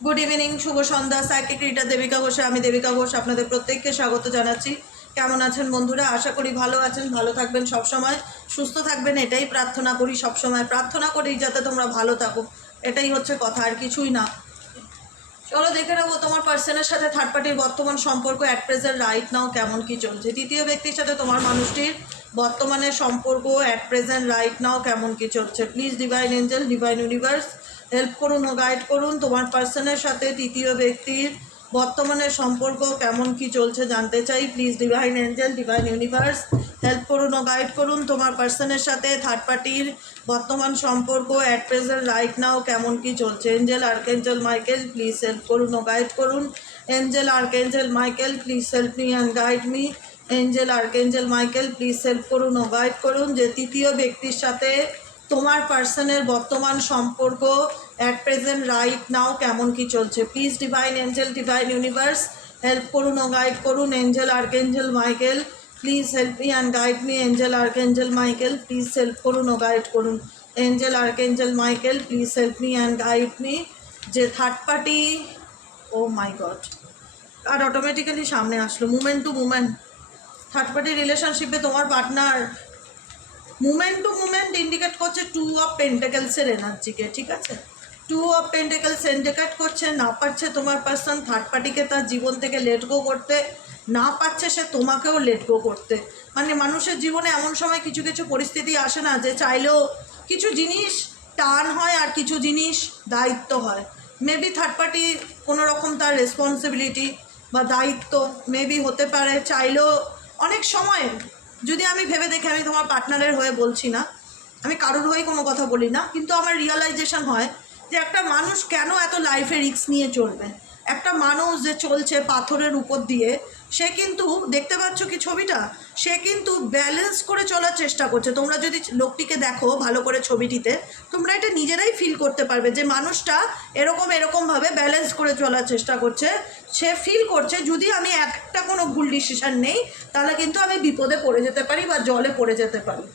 Good evening, শুভ সন্ধ্যা। Psychic reader Devika ঘোষে আমি দেবিকা ঘোষ আপনাদের প্রত্যেককে স্বাগত জানাচ্ছি। কেমন আছেন বন্ধুরা? আশা করি ভালো আছেন, ভালো থাকবেন, সবসময় সুস্থ থাকবেন, এটাই প্রার্থনা করি। সবসময় প্রার্থনা করি যাতে তোমরা ভালো থাকো, এটাই হচ্ছে কথা, আর কিছুই না। চলো দেখে নেবো তোমার পার্সনের সাথে থার্ড পার্টির বর্তমান সম্পর্ক অ্যাট প্রেজেন্ট রাইট নাও কেমন কি চলছে। তৃতীয় ব্যক্তির সাথে তোমার মানুষটির বর্তমানে সম্পর্ক অ্যাট প্রেজেন্ট রাইট নাও কেমন কি চলছে। Please divine angel, divine universe help করুন ও গাইড করুন। তোমার পার্সনের সাথে তৃতীয় ব্যক্তির বর্তমানে সম্পর্ক কেমন কি চলছে জানতে চাই। Please divine angel, divine universe help করুন ও গাইড করুন। তোমার পার্সনের সাথে থার্ড পার্টির বর্তমান সম্পর্ক অ্যাট প্রেজেন্ট রাইট নাও কেমন কি চলছে। Angel archangel Michael please help করুন ও গাইড করুন। Angel archangel Michael please help me and guide me. Angel archangel Michael please help করুন ও গাইড করুন যে তৃতীয় ব্যক্তির সাথে তোমার পার্সনের বর্তমান সম্পর্ক অ্যাট প্রেজেন্ট রাইট নাও কেমন কি চলছে। Please divine angel, divine universe help করুন ও গাইড করুন। Angel archangel Michael please help me and guide me. Angel archangel Michael please help করুন ও গাইড করুন। Angel archangel Michael please help me and guide me যে third party, oh my god, আর automatically সামনে আসলো moment to moment. Third party রিলেশনশিপে তোমার partner moment to moment indicate করছে টু অফ পেন্টাকেলসের এনার্জিকে, ঠিক আছে। টু অফ পেন্টাকেলস ইন্ডিকেট করছে না পারছে তোমার পার্সন থার্ড পার্টিকে তার জীবন থেকে লেট গো করতে, না পারছে সে তোমাকেও লেট গো করতে। মানে মানুষের জীবনে এমন সময় কিছু কিছু পরিস্থিতি আসে না যে চাইলেও কিছু জিনিস টান হয় আর কিছু জিনিস দায়িত্ব হয়। মেবি থার্ড পার্টি কোনো রকম তার রেসপন্সিবিলিটি বা দায়িত্ব মেবি হতে পারে, চাইলেও অনেক সময় যদি আমি ভেবে দেখি, আমি তোমার পার্টনারের হয়ে বলছি না, আমি কারোর হয়ে কোনো কথা বলি না, কিন্তু আমার রিয়েলাইজেশন হয় যে একটা মানুষ কেন এত লাইফে রিস্ক নিয়ে চলবে। একটা মানুষ যে চলছে পাথরের উপর দিয়ে, সে কিন্তু দেখতে পাচ্ছ কি ছবিটা, সে কিন্তু ব্যালেন্স করে চলার চেষ্টা করছে। তোমরা যদি লোকটিকে দেখো ভালো করে ছবিটিতে, তোমরা এটা নিজেরাই ফিল করতে পারবে যে মানুষটা এরকমভাবে ব্যালেন্স করে চলার চেষ্টা করছে। সে ফিল করছে যদি আমি একটা কোনো ভুল ডিসিশন নেই তাহলে কিন্তু আমি বিপদে পড়ে যেতে পারি বা জলে পড়ে যেতে পারি।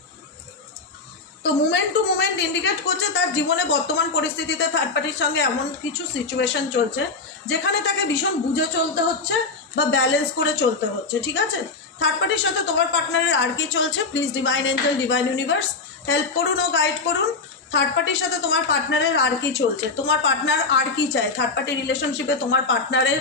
তো মুমেন্ট টু মুমেন্ট ইন্ডিকেট করছে তার জীবনে বর্তমান পরিস্থিতিতে থার্ড পার্টির সঙ্গে এমন কিছু সিচুয়েশন চলছে যেখানে তাকে ভীষণ বুঝে চলতে হচ্ছে বা ব্যালেন্স করে চলতে হচ্ছে, ঠিক আছে। থার্ড পার্টির সাথে তোমার পার্টনারের আর কি চলছে, please divine angel, divine universe help করুন ও গাইড করুন। থার্ড পার্টির সাথে তোমার পার্টনারের আর কি চলছে, তোমার পার্টনার আর কি চায়, থার্ড পার্টি রিলেশনশিপে তোমার পার্টনারের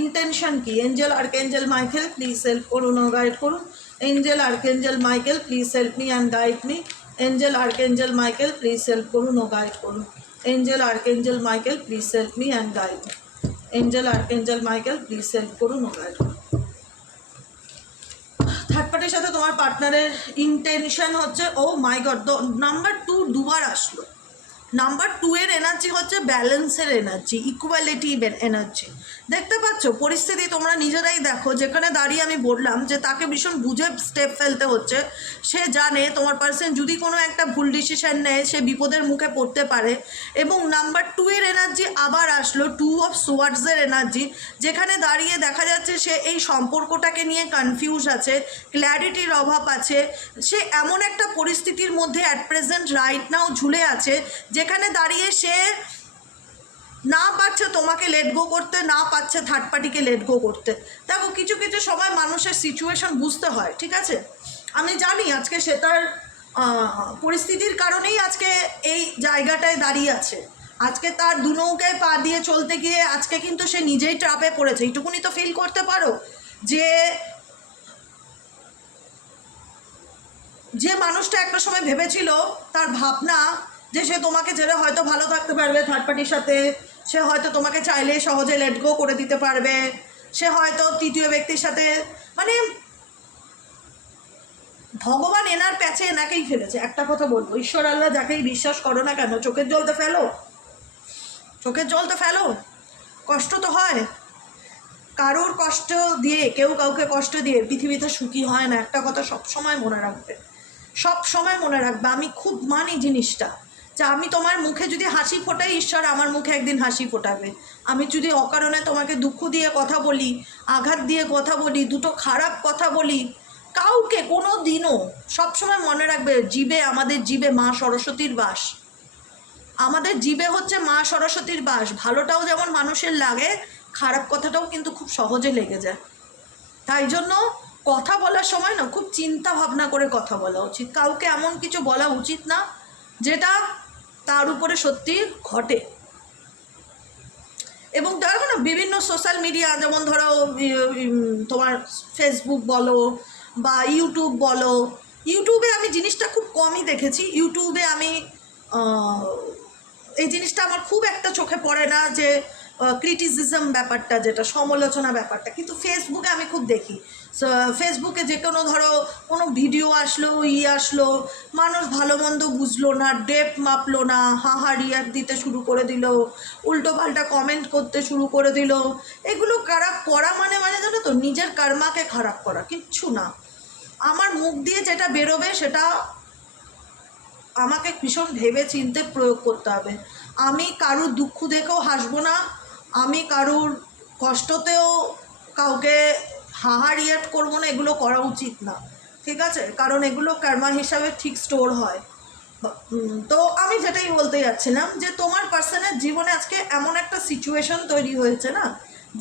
ইন্টেনশন কি। Angel archangel Michael please help করুন ও গাইড করুন। Angel archangel Michael please help me and guide me. Angel archangel Michael please help করুন ও গাইড করুন। Angel archangel Michael please help me and guide. Angel archangel Michael please help করুন ও guide করুন। Third পার্টির সাথে তোমার পার্টনারের ইন্টেনশন হচ্ছে, ও মাই গড, নাম্বার 2 দুবার আসলো। নাম্বার 2 এর এনার্জি হচ্ছে ব্যালেন্সের এনার্জি, ইকুয়ালিটি এনার্জি। দেখতে পাচ্ছ পরিস্থিতি, তোমরা নিজেরাই দেখো, যেখানে দাঁড়িয়ে আমি বললাম যে তাকে ভীষণ বুঝে স্টেপ ফেলতে হচ্ছে। সে জানে তোমার পার্সন যদি কোনো একটা ভুল ডিসিশন নেয় সে বিপদের মুখে পড়তে পারে। এবং নাম্বার 2 এর এনার্জি আবার আসলো, 2 অফ সোয়ার্ডসের এনার্জি, যেখানে দাঁড়িয়ে দেখা যাচ্ছে সে এই সম্পর্কটাকে নিয়ে কনফিউজ আছে, ক্ল্যারিটির অভাব আছে। সে এমন একটা পরিস্থিতির মধ্যে অ্যাট প্রেজেন্ট রাইট নাও ঝুলে আছে যেখানে দাঁড়িয়ে সে না পারছে তোমাকে লেট গো করতে, না পারছে থার্ড পার্টিকে লেট গো করতে। দেখো কিছু কিছু সময় মানুষের সিচুয়েশন বুঝতে হয়, ঠিক আছে। আমি জানি আজকে সে তার পরিস্থিতির কারণেই আজকে এই জায়গাটায় দাঁড়িয়ে আছে। আজকে তার দু নৌকায় পা দিয়ে চলতে গিয়ে আজকে কিন্তু সে নিজেই ট্রাপে পড়েছে। এইটুকুনি তো ফিল করতে পারো যে যে মানুষটা একটা সময় ভেবেছিল তার ভাবনা যে সে তোমাকে ছেড়ে হয়তো ভালো থাকতে পারবে থার্ড পার্টির সাথে, সে হয়তো তোমাকে চাইলে সহজে লেট গো করে দিতে পারবে, সে হয়তো তৃতীয় ব্যক্তির সাথে, মানে ভগবান এনার প্যাচে এনাকেই ফেলেছে। একটা কথা বলবো, ঈশ্বর আল্লাহ যাকেই বিশ্বাস করো না কেন, চোখের জল তো ফেলো, চোখের জল তো ফেলো। কষ্ট তো হয়, কারোর কষ্ট দিয়ে, কেউ কাউকে কষ্ট দিয়ে পৃথিবীতে সুখী হয় না। একটা কথা সব সময় মনে রাখবে, সব সময় মনে রাখবে। আমি খুব মানি জিনিসটা যে আমি তোমার মুখে যদি হাসি ফোটাই, ঈশ্বর আমার মুখে একদিন হাসি ফোটাবে। আমি যদি অকারণে তোমাকে দুঃখ দিয়ে কথা বলি, আঘাত দিয়ে কথা বলি, দুটো খারাপ কথা বলি কাউকে কোনো দিনও, সবসময় মনে রাখবে জীবে, আমাদের জীবে মা সরস্বতীর বাস। আমাদের জীবে হচ্ছে মা সরস্বতীর বাস, ভালোটাও যেমন মানুষের লাগে, খারাপ কথাটাও কিন্তু খুব সহজে লেগে যায়। তাই জন্য কথা বলার সময় না খুব চিন্তা ভাবনা করে কথা বলা উচিত। কাউকে এমন কিছু বলা উচিত না যেটা তার উপরে সত্যি ঘটে। এবং দেখো না বিভিন্ন সোশ্যাল মিডিয়া, যেমন ধরো তোমার ফেসবুক বলো বা ইউটিউব বলো, ইউটিউবে আমি জিনিসটা খুব কমই দেখেছি। ইউটিউবে আমি এই জিনিসটা আমার খুব একটা চোখে পড়ে না, যে ক্রিটিসিজম ব্যাপারটা, যেটা সমালোচনা ব্যাপারটা, কিন্তু ফেসবুকে আমি খুব দেখি। ফেসবুকে যে কোনো ধরো কোনো ভিডিও আসলো, আসলো, মানুষ ভালো মন্দ বুঝলো না, ডেপ মাপলো না, হাহা রিয়াক্ট দিতে শুরু করে দিল, উল্টো পাল্টা কমেন্ট করতে শুরু করে দিল। এগুলো খারাপ করা মানে জানো তো নিজের কর্মাকে খারাপ করা, কিচ্ছু না। আমার মুখ দিয়ে যেটা বেরোবে সেটা আমাকে ভীষণ ভেবে চিনতে প্রয়োগ করতে হবে। আমি কারুর দুঃখ দেখেও হাসবো না, আমি কারুর কষ্টতেও কাউকে হাহা রিয়াক্ট করবো না, এগুলো করা উচিত না, ঠিক আছে? কারণ এগুলো কর্মা হিসাবে ঠিক স্টোর হয়। তো আমি যেটাই বলতে যাচ্ছিলাম, যে তোমার পার্সনের জীবনে আজকে এমন একটা সিচুয়েশন তৈরি হয়েছে না,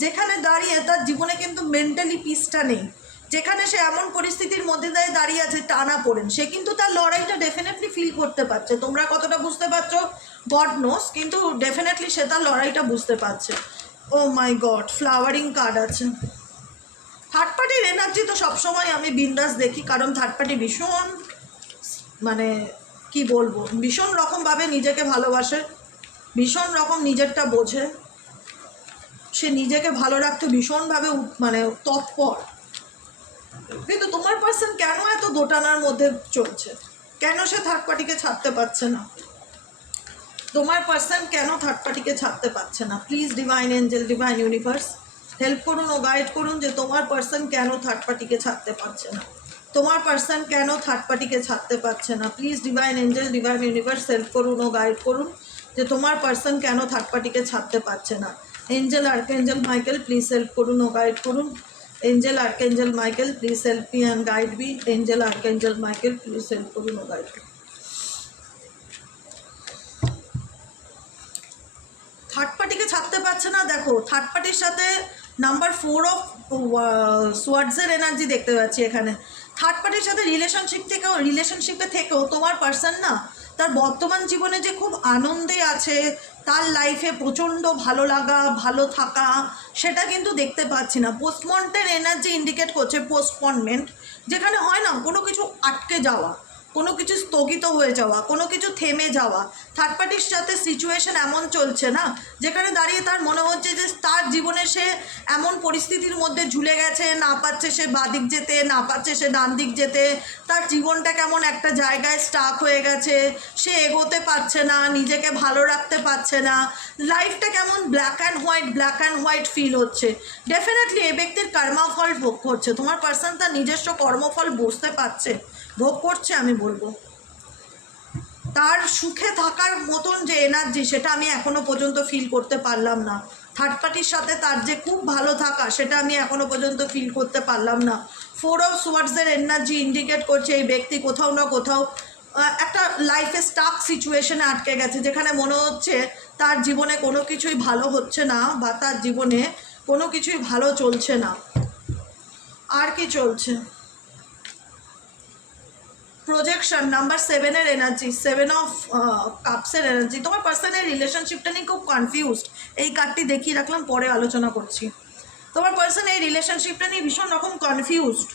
যেখানে দাঁড়িয়ে তার জীবনে কিন্তু মেন্টালি পিসটা নেই, যেখানে সে এমন পরিস্থিতির মধ্যে দিয়ে দাঁড়িয়ে আছে টানা পড়েন, সে কিন্তু তার লড়াইটা ডেফিনেটলি ফিল করতে পারছে। তোমরা কতটা বুঝতে পারছো গড নোস, কিন্তু ডেফিনেটলি সে তার লড়াইটা বুঝতে পারছে। ও মাই গড, ফ্লাওয়ারিং কার্ড আছে। থার্ড পার্টির এনার্জি তো সবসময় আমি বিন্দাস দেখি, কারণ থার্ড পার্টি ভীষণ মানে কি বলবো, ভীষণ রকমভাবে নিজেকে ভালোবাসে, ভীষণ রকম নিজেরটা বোঝে, সে নিজেকে ভালো রাখতে ভীষণভাবে মানে তৎপর। কিন্তু তোমার পার্সন কেন এত দোটানার মধ্যে চলছে? কেন সে থার্ড পার্টিকে ছাড়তে পারছে না? তোমার পার্সন কেন থার্ড পার্টিকে ছাড়তে পারছে না? Please divine angel, divine universe help করুন ও গাইড করুন, যে তোমার পার্সন কেন থার্ড পার্টিকে ছাড়তে পারছে না, তোমার পার্সন কেন থার্ড পার্টিকে ছাড়তে পারছে না। Please divine angel, divine universe help করুন ও গাইড করুন, যে তোমার পার্সন কেন থার্ড পার্টিকে ছাড়তে পারছে না। Angel archangel Michael please help করুন ও গাইড করুন। Angel archangel Michael please help me and guide me. Angel archangel Michael please help করুন ও গাইড করুন। থার্ড পার্টিকে ছাড়তে পারছে না। দেখো থার্ড পার্টির সাথে নাম্বার 4 অফ সোয়ার্ডসের এনার্জি দেখতে পাচ্ছি এখানে। থার্ড পার্টির সাথে রিলেশনশিপে থেকেও তোমার পার্সন না তার বর্তমান জীবনে যে খুব আনন্দে আছে, তার লাইফে প্রচণ্ড ভালো লাগা, ভালো থাকা, সেটা কিন্তু দেখতে পাচ্ছি না। পোস্টমর্টের এনার্জি ইন্ডিকেট করছে পোস্টপনমেন্ট, যেখানে হয় না কোনো কিছু আটকে যাওয়া, কোনো কিছু স্থগিত হয়ে যাওয়া, কোনো কিছু থেমে যাওয়া। থার্ড পার্টির সাথে সিচুয়েশন এমন চলছে না, যেখানে দাঁড়িয়ে তার মনে হচ্ছে যে তার জীবনে সে এমন পরিস্থিতির মধ্যে ঝুলে গেছে, না পারছে সে বাদিক যেতে, না পারছে সে ডান দিক যেতে, তার জীবনটা কেমন একটা জায়গায় স্টাক হয়ে গেছে, সে এগোতে পারছে না, নিজেকে ভালো রাখতে পারছে না, লাইফটা কেমন ব্ল্যাক অ্যান্ড হোয়াইট ফিল হচ্ছে। ডেফিনেটলি এই ব্যক্তির কর্মফল ভোগ করছে। তোমার পার্সন তার নিজস্ব কর্মফল বুঝতে পারছে, ভোগ করছে। আমি বলবো তার সুখে থাকার মতন যে এনার্জি, সেটা আমি এখনো পর্যন্ত ফিল করতে পারলাম না। থার্ড পার্টির সাথে তার যে খুব ভালো থাকা, সেটা আমি এখনো পর্যন্ত ফিল করতে পারলাম না। 4 অফ সোয়ার্ডসের এনার্জি ইন্ডিকেট করছে এই ব্যক্তি কোথাও না কোথাও একটা লাইফে স্টাক সিচুয়েশনে আটকে গেছে, যেখানে মনে হচ্ছে তার জীবনে কোনো কিছুই ভালো হচ্ছে না, বা তার জীবনে কোনো কিছুই ভালো চলছে না। আর কি চলছে? প্রজেকশন নাম্বার 7-এর এনার্জি, 7 অফ কাপসের এনার্জি। তোমার পার্সনের রিলেশনশিপটা নিয়ে খুব কনফিউজড। এই কার্ডটি দেখিয়ে রাখলাম, পরে আলোচনা করছি। তোমার পার্সন এই রিলেশনশিপটা নিয়ে ভীষণ রকম কনফিউজড,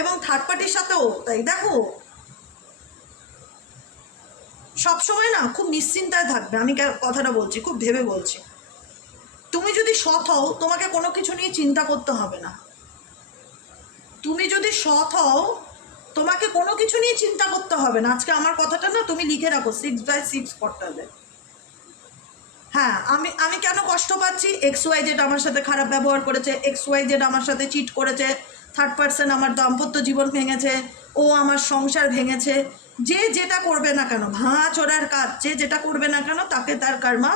এবং থার্ড পার্টির সাথেও তাই। দেখো সবসময় না খুব নিশ্চিন্তায় থাকবে। আমি কথাটা বলছি, খুব ভেবে বলছি। তুমি যদি সৎ হও, তোমাকে কোনো কিছু নিয়ে চিন্তা করতে হবে না। তুমি যদি সৎ হও, তোমাকে কোনো কিছু নিয়ে চিন্তা করতে হবে না। আজকে আমার কথাটা না তুমি লিখে রাখো 6/6 পোর্টালে। হ্যাঁ, আমি কেন কষ্ট পাচ্ছি? XYZ আমার সাথে খারাপ ব্যবহার করেছে, XYZ আমার সাথে চিট করেছে, থার্ড পার্সন আমার দাম্পত্য জীবন ভেঙেছে, ও আমার সংসার ভেঙেছে। যে যেটা করবে না কেন, ভাঙা চোরার কাজ, যে যেটা করবে না কেন, তাকে তার কর্মা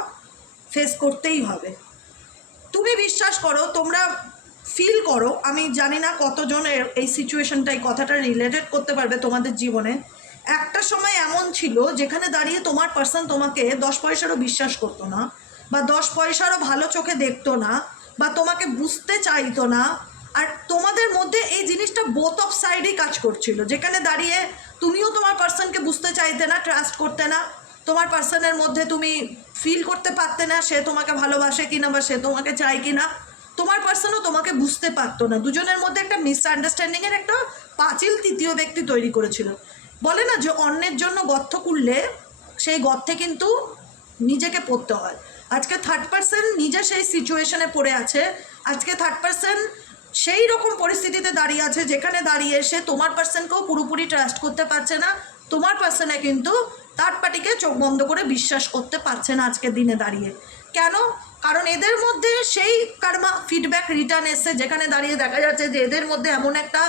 ফেস করতেই হবে। তুমি বিশ্বাস করো, তোমরা ফিল করো, আমি জানি না কতজন এই সিচুয়েশনটাই কথাটা রিলেটেড করতে পারবে তোমাদের জীবনে। একটা সময় এমন ছিল যেখানে দাঁড়িয়ে তোমার পার্সন তোমাকে 10 পয়সারও বিশ্বাস করতো না, বা 10 পয়সারও ভালো চোখে দেখতো না, বা তোমাকে বুঝতে চাইতো না। আর তোমাদের মধ্যে এই জিনিসটা বোথ অফ সাইডেই কাজ করছিল, যেখানে দাঁড়িয়ে তুমিও তোমার পার্সনকে বুঝতে চাইতে না, ট্রাস্ট করতে না, তোমার পার্সনের মধ্যে তুমি ফিল করতে পারতে না সে তোমাকে ভালোবাসে কিনা বা সে তোমাকে চায় কিনা, তোমার পার্সনও তোমাকে বুঝতে পারতো না। দুজনের মধ্যে একটা মিসআন্ডারস্ট্যান্ডিংয়ের একটা পাঁচিল তৃতীয় ব্যক্তি তৈরি করেছিল। বলে না যে অন্যের জন্য গর্ত খুললে সেই গর্তে কিন্তু নিজেকে পড়তে হয়। আজকে থার্ড পার্সন নিজে সেই সিচুয়েশনে পড়ে আছে, আজকে থার্ড পার্সন সেই রকম পরিস্থিতিতে দাঁড়িয়ে আছে যেখানে দাঁড়িয়ে সে তোমার পার্সনকেও পুরোপুরি ট্রাস্ট করতে পারছে না, তোমার পার্সনে কিন্তু থার্ড পার্টিকে চোখ বন্ধ করে বিশ্বাস করতে পারছে না আজকের দিনে দাঁড়িয়ে। কেন? কারণ এদের মধ্যে সেই কার্মা ফিডব্যাক রিটার্ন এসছে, যেখানে দাঁড়িয়ে দেখা যাচ্ছে যে এদের মধ্যে এমন একটা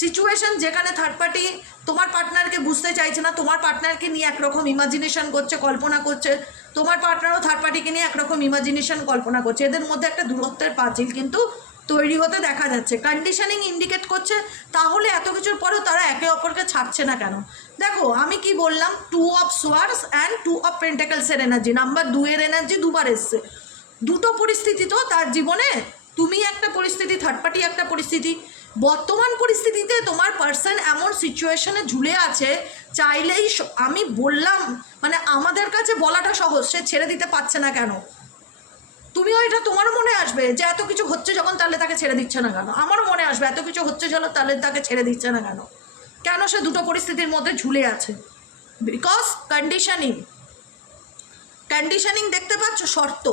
সিচুয়েশন যেখানে থার্ড পার্টি তোমার পার্টনারকে বুঝতে চাইছে না, তোমার পার্টনারকে নিয়ে একরকম ইমাজিনেশন করছে, কল্পনা করছে, তোমার পার্টনারও থার্ড পার্টিকে নিয়ে একরকম ইমাজিনেশন কল্পনা করছে। এদের মধ্যে একটা দূরত্বের পাঁচিল কিন্তু তৈরি হতে দেখা যাচ্ছে। কন্ডিশনিং ইন্ডিকেট করছে তাহলে এত কিছুর পরেও তারা একে অপরকে ছাড়ছে না কেন? দেখো আমি কি বললাম, 2 অফ সোয়ার্ডস অ্যান্ড 2 অফ পেন্টাকেলসের এনার্জি, নাম্বার 2 এর এনার্জি দুবার এসছে। দুটো পরিস্থিতি তো তার জীবনে, তুমি একটা পরিস্থিতি, থার্ড পার্টি একটা পরিস্থিতি। বর্তমান পরিস্থিতিতে তোমার পার্সন এমন সিচুয়েশনে ঝুলে আছে, চাইলেই আমি বললাম মানে আমাদের কাছে বলাটা সহজ, সে ছেড়ে দিতে পারছে না কেন? তুমিও এটা তোমারও মনে আসবে যে এত কিছু হচ্ছে যখন তাহলে তাকে ছেড়ে দিচ্ছে না কেন? আমারও মনে আসবে এত কিছু হচ্ছে যখন তাহলে তাকে ছেড়ে দিচ্ছে না কেন? কেন সে দুটো পরিস্থিতির মধ্যে ঝুলে আছে? বিকজ কন্ডিশনিং দেখতে পাচ্ছ, শর্ত।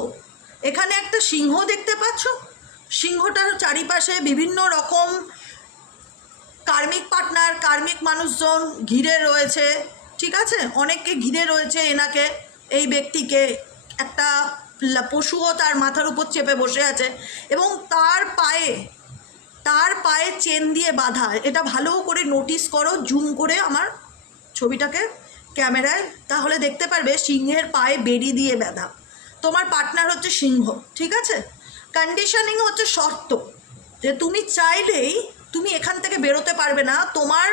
এখানে একটা সিংহ দেখতে পাচ্ছ, সিংহটার চারিপাশে বিভিন্ন রকম কার্মিক পার্টনার, কার্মিক মানুষজন ঘিরে রয়েছে, ঠিক আছে? অনেককে ঘিরে রয়েছে এনাকে, এই ব্যক্তিকে। একটা পশুও তার মাথার উপর চেপে বসে আছে এবং তার পায়ে চেন দিয়ে বাঁধা। এটা ভালো করে নোটিস করো, জুম করে আমার ছবিটাকে ক্যামেরায়, তাহলে দেখতে পারবে সিংহের পায়ে বেড়ি দিয়ে বাঁধা। তোমার পার্টনার হচ্ছে সিংহ, ঠিক আছে? কন্ডিশনিং হচ্ছে শর্ত, যে তুমি চাইলেই তুমি এখান থেকে বেরোতে পারবে না, তোমার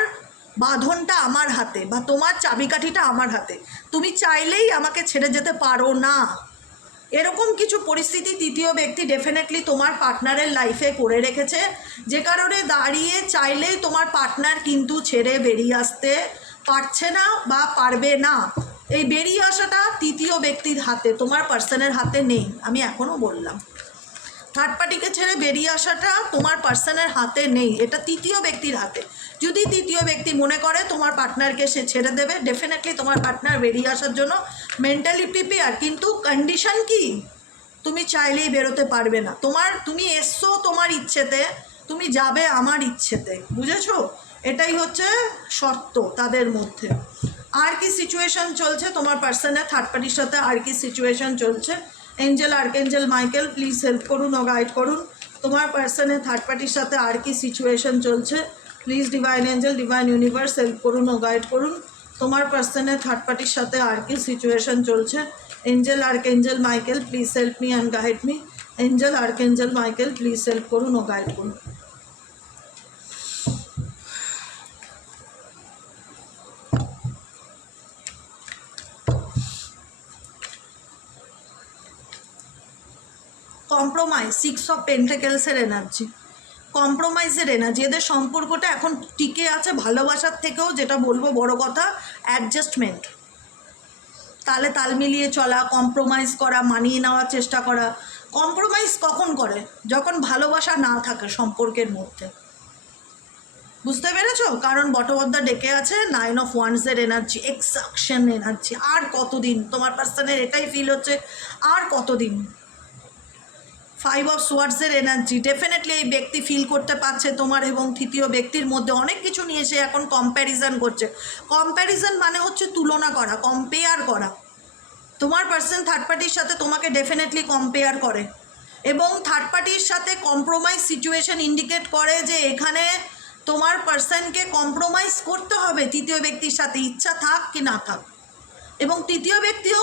বাঁধনটা আমার হাতে বা তোমার চাবিকাঠিটা আমার হাতে, তুমি চাইলেই আমাকে ছেড়ে যেতে পারো না। এরকম কিছু পরিস্থিতি তৃতীয় ব্যক্তি ডেফিনেটলি তোমার পার্টনারের লাইফে করে রেখেছে, যে কারণে দাঁড়িয়ে চাইলেই তোমার পার্টনার কিন্তু ছেড়ে বেরিয়ে আসতে পারছে না বা পারবে না। এই বেরিয়ে আসাটা তৃতীয় ব্যক্তির হাতে, তোমার পার্সনের হাতে নেই। আমি এখনও বললাম থার্ড পার্টিকে ছেড়ে বেরিয়ে আসাটা তোমার পার্সনের হাতে নেই, এটা তৃতীয় ব্যক্তির হাতে। যদি তৃতীয় ব্যক্তি মনে করে তোমার পার্টনারকে সে ছেড়ে দেবে, ডেফিনেটলি তোমার পার্টনার বেরিয়ে আসার জন্য মেন্টালি প্রিপেয়ার। কিন্তু কন্ডিশন কি? তুমি চাইলেই বেরোতে পারবে না। তুমি এসছো তোমার ইচ্ছেতে, তুমি যাবে আমার ইচ্ছেতে, বুঝেছো? এটাই হচ্ছে শর্ত তাদের মধ্যে। আর কি সিচুয়েশন চলছে তোমার পার্সনের থার্ড পার্টির সাথে? আর কি সিচুয়েশন চলছে? Angel, archangel Michael please help করুন ও গাইড করুন। তোমার পার্সনের থার্ড পার্টির সাথে আর কি সিচুয়েশন চলছে? Please divine angel, divine universe help করুন ও গাইড করুন। তোমার পার্সনের থার্ড পার্টির সাথে আর কি সিচুয়েশন চলছে? Angel, archangel Michael please help me and guide me. Angel, archangel Michael please help করুন ও গাইড করুন। কম্প্রোমাইজ, 6 অফ পেন্টাকেলসের এনার্জি, কম্প্রোমাইজের এনার্জি। এদের সম্পর্কটা এখন টিকে আছে ভালোবাসার থেকেও, যেটা বলবো বড় কথা, অ্যাডজাস্টমেন্ট, তালে তাল মিলিয়ে চলা, কম্প্রোমাইজ করা, মানিয়ে নেওয়ার চেষ্টা করা। কম্প্রোমাইজ কখন করে? যখন ভালোবাসা না থাকে সম্পর্কের মধ্যে, বুঝতে পেরেছো? কারণ বটবদ্ধা ডেকে আছে 9 অফ ওয়ান্ডসের এনার্জি, এক্সাকশন এনার্জি। আর কতদিন তোমার পার্সনের এটাই ফিল হচ্ছে, আর কতদিন? 5 অফ সোয়ার্ডসের এনার্জি, ডেফিনেটলি এই ব্যক্তি ফিল করতে পারছে তোমার এবং তৃতীয় ব্যক্তির মধ্যে অনেক কিছু নিয়ে সে এখন কম্প্যারিজন করছে। কম্প্যারিজন মানে হচ্ছে তুলনা করা, কম্পেয়ার করা। তোমার পার্সন থার্ড পার্টির সাথে তোমাকে ডেফিনেটলি কম্পেয়ার করে এবং থার্ড পার্টির সাথে কম্প্রোমাইজ সিচুয়েশন ইন্ডিকেট করে যে এখানে তোমার পার্সনকে কম্প্রোমাইজ করতে হবে তৃতীয় ব্যক্তির সাথে, ইচ্ছা থাক কি না থাক। এবং তৃতীয় ব্যক্তিও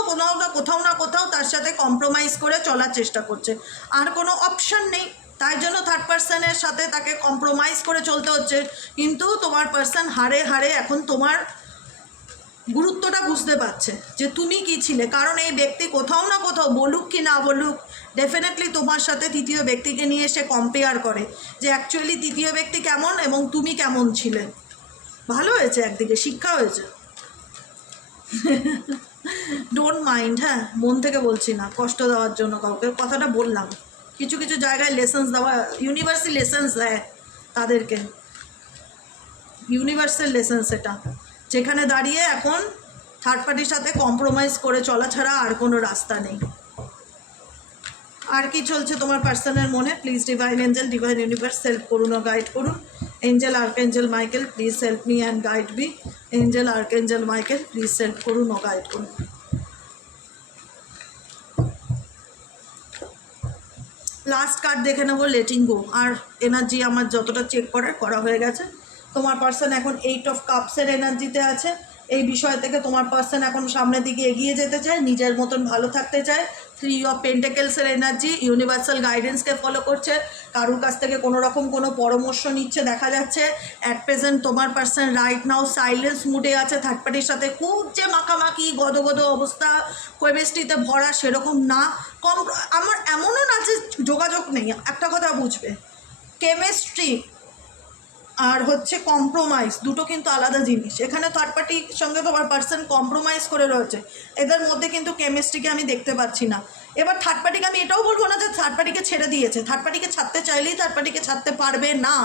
কোথাও না কোথাও তার সাথে কম্প্রোমাইজ করে চলার চেষ্টা করছে, আর কোনো অপশন নেই, তাই জন্য থার্ড পার্সনের সাথে তাকে কম্প্রোমাইজ করে চলতে হচ্ছে। কিন্তু তোমার পার্সন হারে হারে এখন তোমার গুরুত্বটা বুঝতে পারছে যে তুমি কি ছিলে। কারণ এই ব্যক্তি কোথাও না কোথাও, বলুক কি না বলুক, ডেফিনেটলি তোমার সাথে তৃতীয় ব্যক্তিকে নিয়ে এসে কম্পেয়ার করে যে অ্যাকচুয়ালি তৃতীয় ব্যক্তি কেমন এবং তুমি কেমন ছিলে। ভালো হয়েছে, একদিকে শিক্ষা হয়েছে। ডোন্ট মাইন্ড, হ্যাঁ, মন থেকে বলছি না কষ্ট দেওয়ার জন্য কাউকে, কথাটা বললাম। কিছু কিছু জায়গায় লেসেন্স দেওয়া, ইউনিভার্সাল লেসেন্স দেয় তাদেরকে, ইউনিভার্সাল লেসেন্স এটা, যেখানে দাঁড়িয়ে এখন থার্ড পার্টির সাথে কম্প্রোমাইজ করে চলা ছাড়া আর কোনো রাস্তা নেই। আর কি চলছে তোমার পার্সনের মনে? Please divine angel, divine universe help করুন ও গাইড করুন। Angel archangel Michael please help me and guide me. Angel archangel Michael please help করুন ও গাইড করুন। লাস্ট কার্ড দেখে নেবো, লেটিং গো। আর এনার্জি আমার যতটা চেক করা হয়ে গেছে। তোমার পার্সন এখন 8 অফ কাপসের এনার্জিতে আছে। এই বিষয় থেকে তোমার পার্সন এখন সামনের দিকে এগিয়ে যেতে চায়, নিজের মতন ভালো থাকতে চায়। 3 অফ পেন্টাকেলসের এনার্জি, ইউনিভার্সাল গাইডেন্সকে ফলো করছে, কারুর কাছ থেকে কোনো রকম কোনো পরামর্শ নিচ্ছে দেখা যাচ্ছে। অ্যাট প্রেজেন্ট তোমার পার্সন রাইট নাও সাইলেন্স মুডে আছে থার্ড পার্টির সাথে। খুব যে মাখামাখি গদগদ অবস্থা, কেমিস্ট্রিতে ভরা সেরকম না। আমার এমনও না যে যোগাযোগ নেই, একটা কথা বুঝবে, কেমিস্ট্রি আর হচ্ছে কম্প্রোমাইজ দুটো কিন্তু আলাদা জিনিস। এখানে থার্ড পার্টির সঙ্গে তোমার পার্সন কম্প্রোমাইজ করে রয়েছে, এদের মধ্যে কিন্তু কেমিস্ট্রিকে আমি দেখতে পাচ্ছি না। এবার থার্ড পার্টিকে আমি এটাও বলবো না যে থার্ড পার্টিকে ছেড়ে দিয়েছে, থার্ড পার্টিকে ছাড়তে চাইলেই থার্ড পার্টিকে ছাড়তে পারবে না।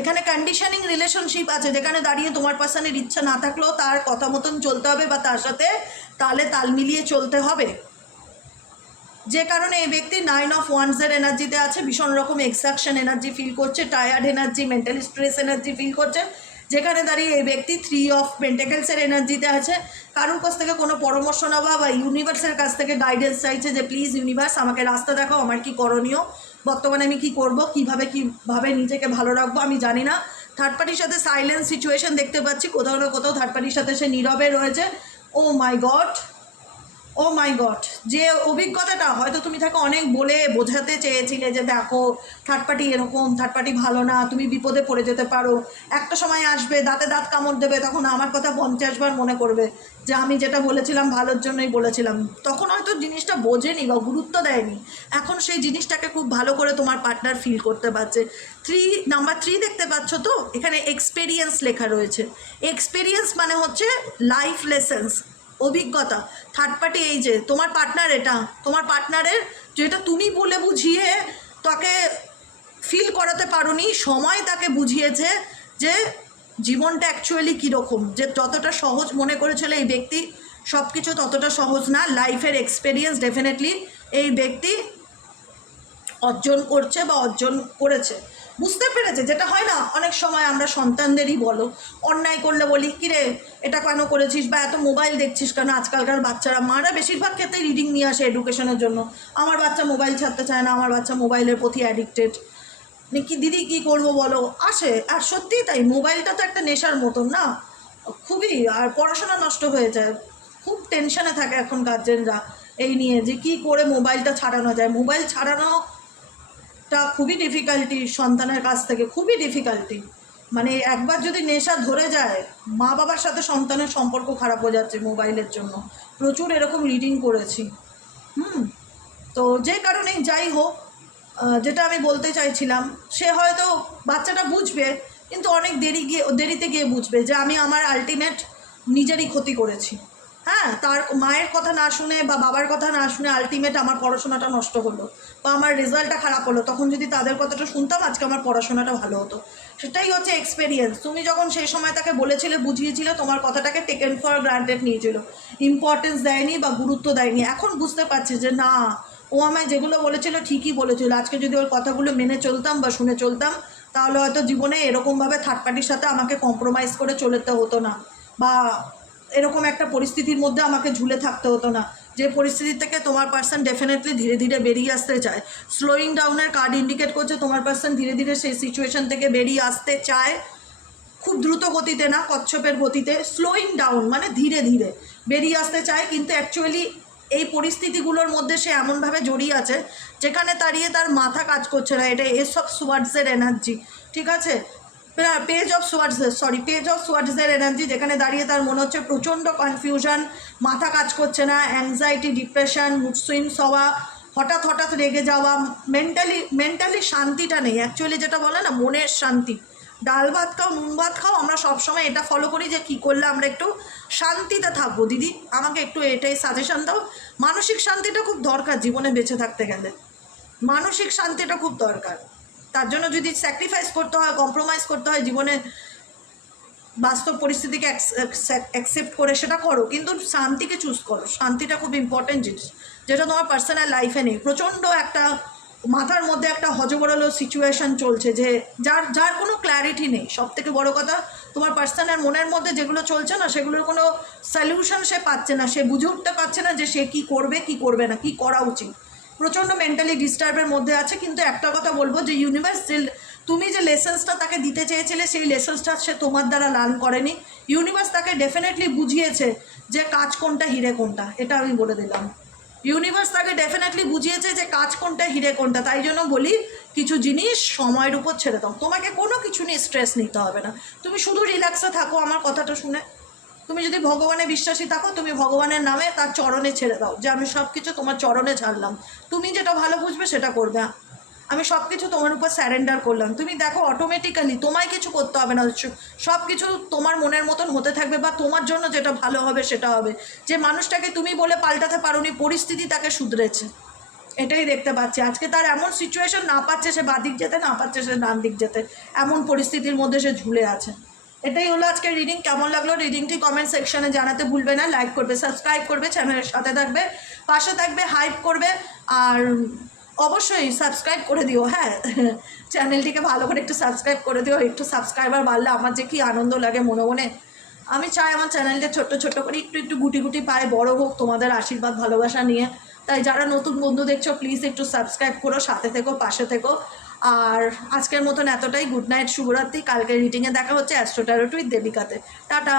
এখানে কন্ডিশনিং রিলেশনশিপ আছে, যেখানে দাঁড়িয়ে তোমার পার্সনের ইচ্ছা না থাকলেও তার কথা মতন চলতে হবে বা তার সাথে তাল মিলিয়ে চলতে হবে। যে কারণে এই ব্যক্তি 9 অফ ওয়ান্ডসের এনার্জিতে আছে, ভীষণ রকম এক্সাকশন এনার্জি ফিল করছে, tired energy, mental stress energy feel করছে। যেখানে দাঁড়িয়ে এই ব্যক্তি 3 অফ পেন্টাকেলসের এনার্জিতে আছে, কারোর কাছ থেকে কোনো পরামর্শ নেওয়া বা ইউনিভার্সের কাছ থেকে গাইডেন্স চাইছে যে প্লিজ ইউনিভার্স আমাকে রাস্তা দেখাও, আমার কি করণীয়, বর্তমানে আমি কি করব, কিভাবে নিজেকে ভালো রাখবো আমি জানি না। থার্ড পার্টির সাথে সাইলেন্স সিচুয়েশন দেখতে পাচ্ছি, কোথাও না কোথাও থার্ড পার্টির সাথে সে নীরবে রয়েছে। ও my god, O my god, যে অভিজ্ঞতাটা হয়তো তুমি তাকে অনেক বলে বোঝাতে চেয়েছিলে যে দেখো থার্ড পার্টি এরকম, থার্ড পার্টি ভালো না, তুমি বিপদে পড়ে যেতে পারো, একটা সময় আসবে দাঁতে দাঁত কামড় দেবে, তখন আমার কথা 50 বার মনে করবে যে আমি যেটা বলেছিলাম ভালোর জন্যই বলেছিলাম। তখন হয়তো জিনিসটা বোঝেনি বা গুরুত্ব দেয়নি, এখন সেই জিনিসটাকে খুব ভালো করে তোমার পার্টনার ফিল করতে পারছে। নাম্বার 3 দেখতে পাচ্ছ তো, এখানে এক্সপেরিয়েন্স লেখা রয়েছে। এক্সপেরিয়েন্স মানে হচ্ছে লাইফ লেসেন্স, অভিজ্ঞতা। থার্ড পার্টি এই যে তোমার পার্টনার, এটা তোমার পার্টনারের যেটা তুমি বলে বুঝিয়ে তাকে ফিল করাতে পারোনি, সময় তাকে বুঝিয়েছে যে জীবনটা অ্যাকচুয়ালি কীরকম, যে যতটা সহজ মনে করেছিল এই ব্যক্তি সব কিছু ততটা সহজ না। লাইফের এক্সপেরিয়েন্স ডেফিনেটলি এই ব্যক্তি অর্জন করছে বা অর্জন করেছে, বুঝতে পেরেছে। যেটা হয় না অনেক সময় আমরা সন্তানদেরই বলো, অন্যায় করলে বলি কিরে এটা কেন করেছিস, বা এত মোবাইল দেখছিস কেন। আজকালকার বাচ্চারা, মারা বেশিরভাগ ক্ষেত্রে রিডিং নিয়ে আসে এডুকেশনের জন্য, আমার বাচ্চা মোবাইল ছাড়তে চায় না, আমার বাচ্চা মোবাইলের প্রতি অ্যাডিক্টেড, কি দিদি কী করবো বলো, আসে। আর সত্যিই তাই, মোবাইলটা তো একটা নেশার মতন না, খুবই। আর পড়াশোনা নষ্ট হয়ে যায়, খুব টেনশনে থাকে এখন গার্জেনরা এই নিয়ে যে কী করে মোবাইলটা ছাড়ানো যায়। মোবাইল ছাড়ানোটা খুবই ডিফিকাল্টি সন্তানের কাছ থেকে, খুবই ডিফিকাল্টি। মানে একবার যদি নেশা ধরে যায়, মা বাবার সাথে সন্তানের সম্পর্ক খারাপ হয়ে যাচ্ছে মোবাইলের জন্য। প্রচুর এরকম রিডিং করেছি। তো যে কারণেই যাই হোক, যেটা আমি বলতে চাইছিলাম, সে হয়তো বাচ্চাটা বুঝবে, কিন্তু অনেক দেরিতে গিয়ে বুঝবে যে আমি আমার আলটিমেট নিজেরই ক্ষতি করেছি। হ্যাঁ, তার মায়ের কথা না শুনে বা বাবার কথা না শুনে আলটিমেট আমার পড়াশোনাটা নষ্ট হলো বা আমার রেজাল্টটা খারাপ হলো। তখন যদি তাদের কথাটা শুনতাম আজকে আমার পড়াশোনাটা ভালো হতো। সেটাই হচ্ছে এক্সপেরিয়েন্স। তুমি যখন সেই সময় তাকে বলেছিলে, বুঝিয়েছিলে, তোমার কথাটাকে টেকেন ফর গ্রান্টেড নিয়েছিল, ইম্পর্টেন্স দেয়নি বা গুরুত্ব দেয়নি। এখন বুঝতে পারছি যে না, ও আমায় যেগুলো বলেছিল ঠিকই বলেছিল। আজকে যদি ওর কথাগুলো মেনে চলতাম বা শুনে চলতাম, তাহলে হয়তো জীবনে এরকমভাবে থার্ড পার্টির সাথে আমাকে কম্প্রোমাইজ করে চলতে হতো না, বা এরকম একটা পরিস্থিতির মধ্যে আমাকে ঝুলে থাকতে হতো না, যে পরিস্থিতি থেকে তোমার পার্সন ডেফিনেটলি ধীরে ধীরে বেরিয়ে আসতে চায়। স্লোয়িং ডাউনের কার্ড ইন্ডিকেট করছে তোমার পার্সন ধীরে ধীরে সেই সিচুয়েশন থেকে বেরিয়ে আসতে চায়, খুব দ্রুত গতিতে না, কচ্ছপের গতিতে। স্লোয়িং ডাউন মানে ধীরে ধীরে বেরিয়ে আসতে চায়, কিন্তু অ্যাকচুয়ালি এই পরিস্থিতিগুলোর মধ্যে সে এমনভাবে জড়িয়ে আছে যেখানে দাঁড়িয়ে তার মাথা কাজ করছে না। এটা এস অফ সোয়ার্ডসের এনার্জি, ঠিক আছে। পেজ অফ সোয়ার্ডসের এনার্জি, যেখানে দাঁড়িয়ে তার মনে হচ্ছে প্রচণ্ড কনফিউশন, মাথা কাজ করছে না, অ্যাংজাইটি, ডিপ্রেশন, মুড সুইংস হওয়া, হঠাৎ রেগে যাওয়া, মেন্টালি শান্তিটা নেই। অ্যাকচুয়ালি যেটা বলে না মনের শান্তি, ডাল ভাত খাও নুন ভাত খাও, আমরা সবসময় এটা ফলো করি যে কী করলে আমরা একটু শান্তিতে থাকবো। দিদি আমাকে একটু এটাই সাজেশন দাও। মানসিক শান্তিটা খুব দরকার জীবনে বেঁচে থাকতে গেলে, মানসিক শান্তিটা খুব দরকার। তার জন্য যদি স্যাক্রিফাইস করতে হয়, কম্প্রোমাইজ করতে হয় জীবনে, বাস্তব পরিস্থিতিকে অ্যাকসেপ্ট করে সেটা করো, কিন্তু শান্তিকে চুজ করো। শান্তিটা খুব ইম্পর্টেন্ট জিনিস, যেটা তোমার পার্সোনাল লাইফে নেই। প্রচণ্ড একটা মাথার মধ্যে একটা হজবরল সিচুয়েশন চলছে, যে যার কোনো ক্ল্যারিটি নেই। সব থেকে বড় কথা, তোমার পার্সোনাল মনের মধ্যে যেগুলো চলছে না, সেগুলোর কোনো সলিউশন সে পাচ্ছে না, সে বুঝে উঠতে পারছে না যে সে কী করবে কী করবে না, কী করা উচিত। প্রচণ্ড মেন্টালি ডিস্টার্বের মধ্যে আছে। কিন্তু একটা কথা বলবো, যে ইউনিভার্স তুমি যে লেসেন্সটা তাকে দিতে চেয়েছিলে, সেই লেসেন্সটা সে তোমার দ্বারা লার্ন করেনি। ইউনিভার্স তাকে ডেফিনেটলি বুঝিয়েছে যে কাজ কোনটা হিরে কোনটা, এটা আমি বলে দিলাম। ইউনিভার্স তাকে ডেফিনেটলি বুঝিয়েছে যে কাজ কোনটা হিরে কোনটা। তাই জন্য বলি, কিছু জিনিস সময়ের উপর ছেড়ে দাও। তোমাকে কোনো কিছু নিয়ে স্ট্রেস নিতে হবে না, তুমি শুধু রিল্যাক্সে থাকো। আমার কথাটা শুনে তুমি যদি ভগবানে বিশ্বাসী থাকো, তুমি ভগবানের নামে তার চরণে ছেড়ে দাও, যে আমি সব কিছু তোমার চরণে ছাড়লাম, তুমি যেটা ভালো বুঝবে সেটা করবে, আমি সব কিছু তোমার উপর স্যারেন্ডার করলাম। তুমি দেখো অটোমেটিক্যালি তোমায় কিছু করতে হবে না, সব কিছু তোমার মনের মতন হতে থাকবে, বা তোমার জন্য যেটা ভালো হবে সেটা হবে। যে মানুষটাকে তুমি বলে পাল্টাতে পারোনি, পরিস্থিতি তাকে শুধরেছে, এটাই দেখতে পাচ্ছি। আজকে তার এমন সিচুয়েশন, না পাচ্ছে সে বাদিক যেতে, না পাচ্ছে সে ডান দিক যেতে, এমন পরিস্থিতির মধ্যে সে ঝুলে আছে। এটাই হলো আজকের রিডিং। কেমন লাগলো রিডিংটি কমেন্ট সেকশনে জানাতে ভুলবে না। লাইক করবে, সাবস্ক্রাইব করবে, চ্যানেলের সাথে থাকবে, পাশে থাকবে, হাইপ করবে, আর অবশ্যই সাবস্ক্রাইব করে দিও। হ্যাঁ, চ্যানেলটিকে ভালো করে একটু সাবস্ক্রাইব করে দিও। একটু সাবস্ক্রাইবার বাড়লে আমার যে কী আনন্দ লাগে মনে মনে। আমি চাই আমার চ্যানেলটা ছোট্ট করে একটু গুটি পায়ে বড় হোক, তোমাদের আশীর্বাদ ভালোবাসা নিয়ে। তাই যারা নতুন বন্ধু দেখছো, প্লিজ একটু সাবস্ক্রাইব করো, সাথে থেকো, পাশে থেকো। আর আজকের মতন এতটাই। গুড নাইট, শুভরাত্রি। কালকে রিডিংয়ে দেখা হচ্ছে অ্যাস্ট্রো ট্যারোট উইথ দেবিকাতে। টাটা।